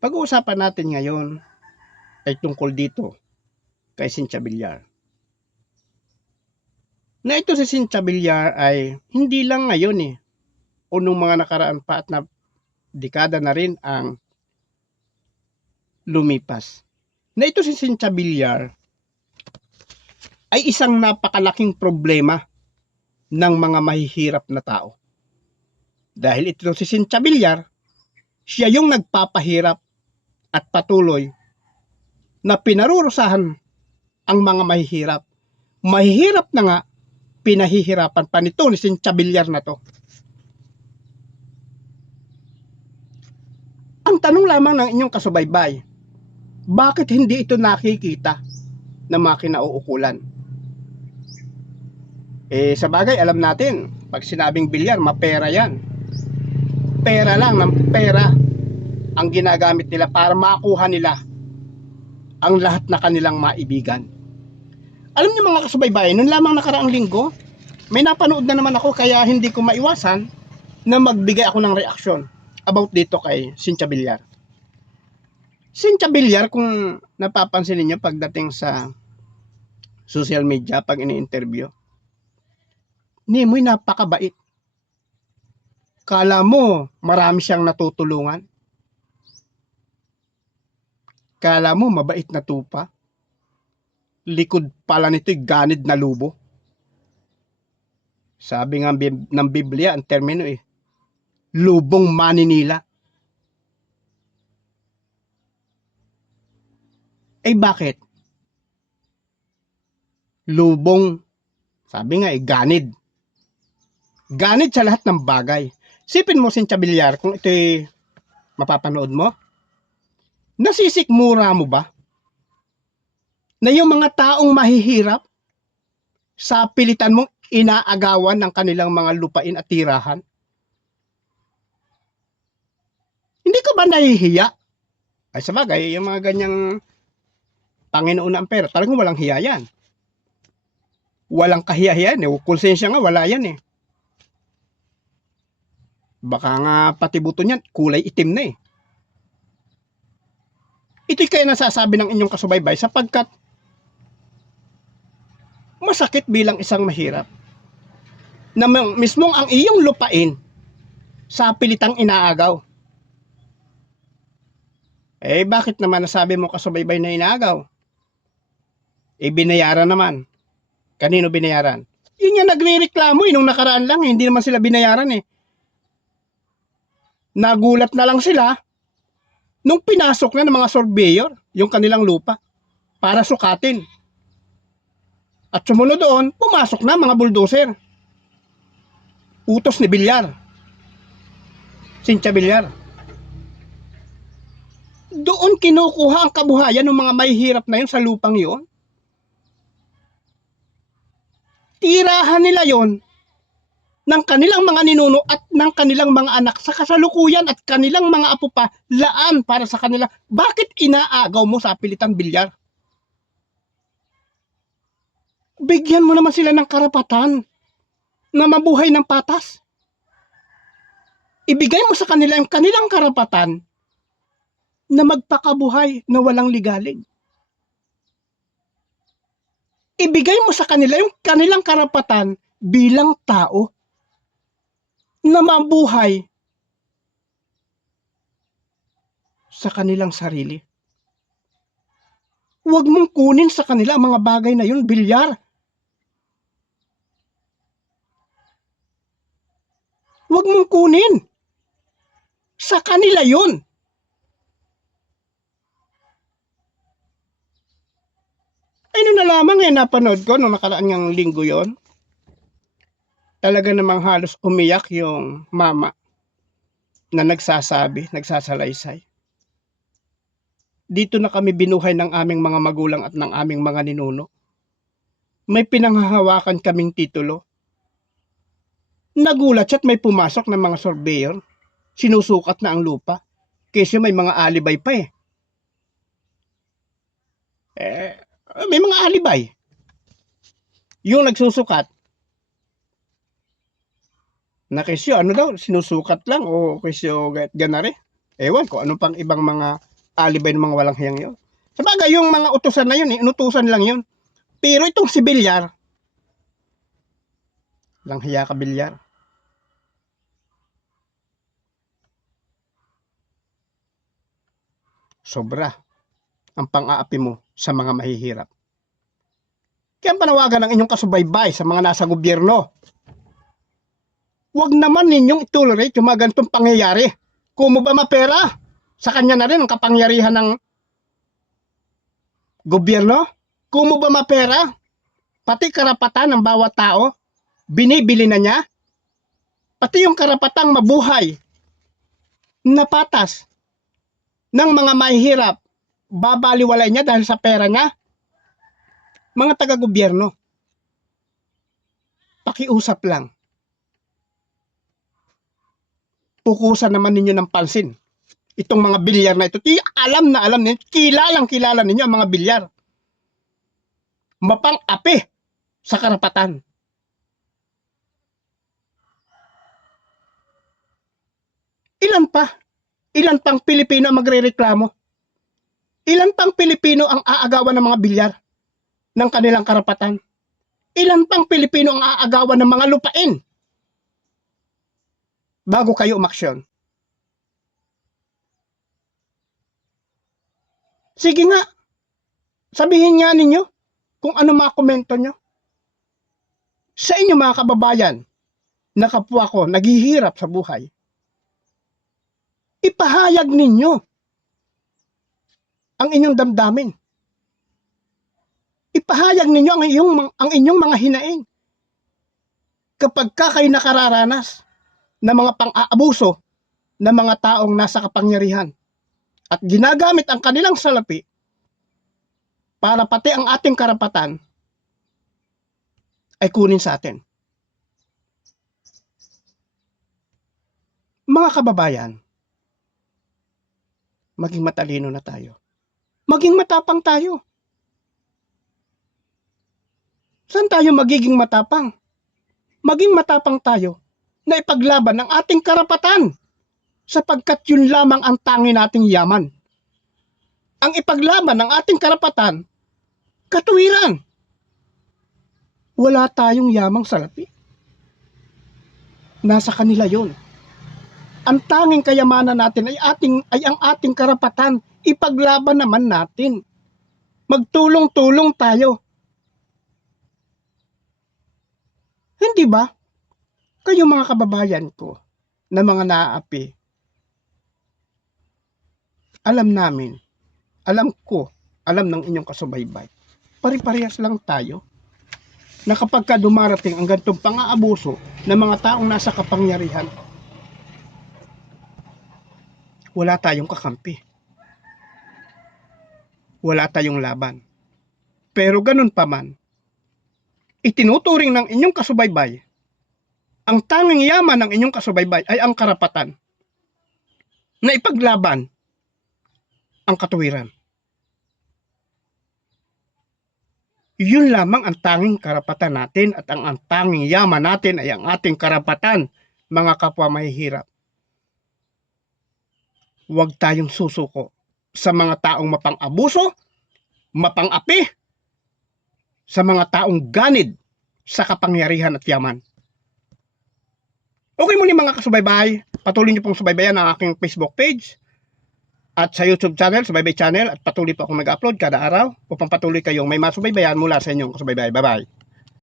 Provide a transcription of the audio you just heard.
Pag-uusapan natin ngayon ay tungkol dito kay Cynthia Villar. Na ito si Cynthia Villar ay hindi lang ngayon o nung mga nakaraan pa at na dekada na rin ang lumipas. Na ito si Cynthia Villar ay isang napakalaking problema ng mga mahihirap na tao. Dahil ito si Cynthia Villar, siya yung nagpapahirap at patuloy na pinarurusahan ang mga mahihirap. Mahihirap na nga, pinahihirapan pa nito ni Cynthia Villar na to. Ang tanong lamang ng inyong kasubaybay, bakit hindi ito nakikita ng mga kinauukulan? Sa bagay, alam natin, pag sinabing Villar, mapera yan. Pera lang ng pera ang ginagamit nila para makuha nila ang lahat na kanilang maibigan. Alam niyo mga kasubaybay, noon lamang nakaraang linggo, may napanood na naman ako kaya hindi ko maiwasan na magbigay ako ng reaksyon about dito kay Cynthia Villar. Cynthia Villar, kung napapansin niyo pagdating sa social media, pag ini-interview, Nimoy napakabait. Kala mo marami siyang natutulungan. Kala mo mabait na tupa. Likod pala nito'y ganid na lubo. Sabi nga ng Biblia, ang termino lubong maninila. Bakit? Lubong, sabi nga ganid. Ganid sa lahat ng bagay. Sipin mo, Cynthia Villar, kung ito'y mapapanood mo, nasisikmura mo ba na yung mga taong mahihirap sa pilitan mong inaagawan ng kanilang mga lupain at tirahan? Hindi ka ba nahihiya? Ay sa bagay, yung mga ganyang Panginoon ng pera, talagang walang hiya yan. Walang kahiya-hiyan konsensya nga, wala yan Baka nga pati buto niyan, kulay itim na Ito'y kaya nasasabi ng inyong kasubaybay sapagkat masakit bilang isang mahirap na mismong ang iyong lupain sa pilitang inaagaw. Bakit naman nasabi mo kasubaybay na inaagaw? Binayaran naman. Kanino binayaran? Yun yung nagre-reklamo nung nakaraan lang hindi naman sila binayaran Nagulat na lang sila nung pinasok na ng mga surveyor yung kanilang lupa para sukatin. At sumunod doon, pumasok na mga bulldozer. Utos ni Villar. Cynthia Villar. Doon kinukuha ang kabuhayan ng mga mahihirap na yun sa lupang yun. Tirahan nila yon ng kanilang mga ninuno at ng kanilang mga anak sa kasalukuyan at kanilang mga apo pa laan para sa kanila. Bakit inaagaw mo sa pilitan, Villar? Bigyan mo naman sila ng karapatan na mabuhay ng patas. Ibigay mo sa kanila yung kanilang karapatan na magpakabuhay na walang ligalig. Ibigay mo sa kanila yung kanilang karapatan bilang tao na mabuhay sa kanilang sarili. Huwag mong kunin sa kanila ang mga bagay na yun, Villar. Huwag mong kunin. Sa kanila yun. Ano na lamang napanood ko nung nakaraan ng linggo yon. Talaga namang halos umiyak yung mama na nagsasalaysay. Dito na kami binuhay ng aming mga magulang at ng aming mga ninuno. May pinanghahawakan kaming titulo. Nagulat siya at may pumasok ng mga surveyor. Sinusukat na ang lupa. Kasi may mga alibay pa may mga alibay. Yung nagsusukat. Na kesyo, ano daw, sinusukat lang o kesyo ganare. Ewan ko, ano pang ibang mga alibay ng mga walang hiyang yun. Sabagay, yung mga utusan na yun, inutusan lang yun. Pero itong si Bilyar, lang hiya ka, Bilyar. Sobra ang pang-aapi mo sa mga mahihirap. Kaya ang panawagan ng inyong kasubaybay sa mga nasa gobyerno, huwag naman ninyong itolerate yung mga ganitong pangyayari. Kung mo ba mapera, sa kanya na rin ang kapangyarihan ng gobyerno. Kung mo ba mapera, pati karapatan ng bawat tao, binibili na niya. Pati yung karapatang mabuhay na patas ng mga mahihirap, babaliwalay niya dahil sa pera niya. Mga taga-gobyerno, pakiusap lang. Pukusan naman ninyo ng pansin itong mga Bilyar na ito. Alam na alam ninyo, kilala ninyo ang mga Bilyar. Mapang-api sa karapatan. Ilan pang Pilipino ang magrereklamo? Ilan pang Pilipino ang aagawan ng mga Bilyar ng kanilang karapatan? Ilan pang Pilipino ang aagawan ng mga lupain bago kayo umaksyon? Sige nga, sabihin nga ninyo kung ano mga komento nyo. Sa inyo mga kababayan, na kapwa ko naghihirap sa buhay, ipahayag ninyo ang inyong damdamin. Ipahayag ninyo ang inyong mga hinaing. Kapag kayo nakararanas ng mga pang-aabuso ng mga taong nasa kapangyarihan at ginagamit ang kanilang salapi para pati ang ating karapatan ay kunin sa atin. Mga kababayan, maging matalino na tayo. Maging matapang tayo. Saan tayo magiging matapang? Maging matapang tayo na ipaglaban ang ating karapatan sapagkat yun lamang ang tangi nating yaman. Ang ipaglaban ng ating karapatan, katuwiran. Wala tayong yamang salapi. Nasa kanila yun. Ang tanging kayamanan natin ay ang ating karapatan. Ipaglaban naman natin. Magtulong-tulong tayo. Hindi ba? Kayo mga kababayan ko na mga naaapi, alam namin, alam ko, alam ng inyong kasubaybay, pari-parehas lang tayo na kapag ka dumarating ang ganitong pang-aabuso ng mga taong nasa kapangyarihan, wala tayong kakampi. Wala tayong laban. Pero ganun pa man, itinuturing ng inyong kasubaybay, ang tanging yaman ng inyong kasubaybay ay ang karapatan na ipaglaban ang katuwiran. Yun lamang ang tanging karapatan natin at ang tanging yaman natin ay ang ating karapatan, mga kapwa mahihirap. Huwag tayong susuko sa mga taong mapang-abuso, mapang-api, sa mga taong ganid sa kapangyarihan at yaman. Okay muli mga kasubaybay, patuloy niyo pong subaybayan ang aking Facebook page at sa YouTube channel, Subaybay Channel, at patuloy po akong mag-upload kada araw upang patuloy kayong may masubaybayan mula sa inyong kasubaybay. Bye-bye!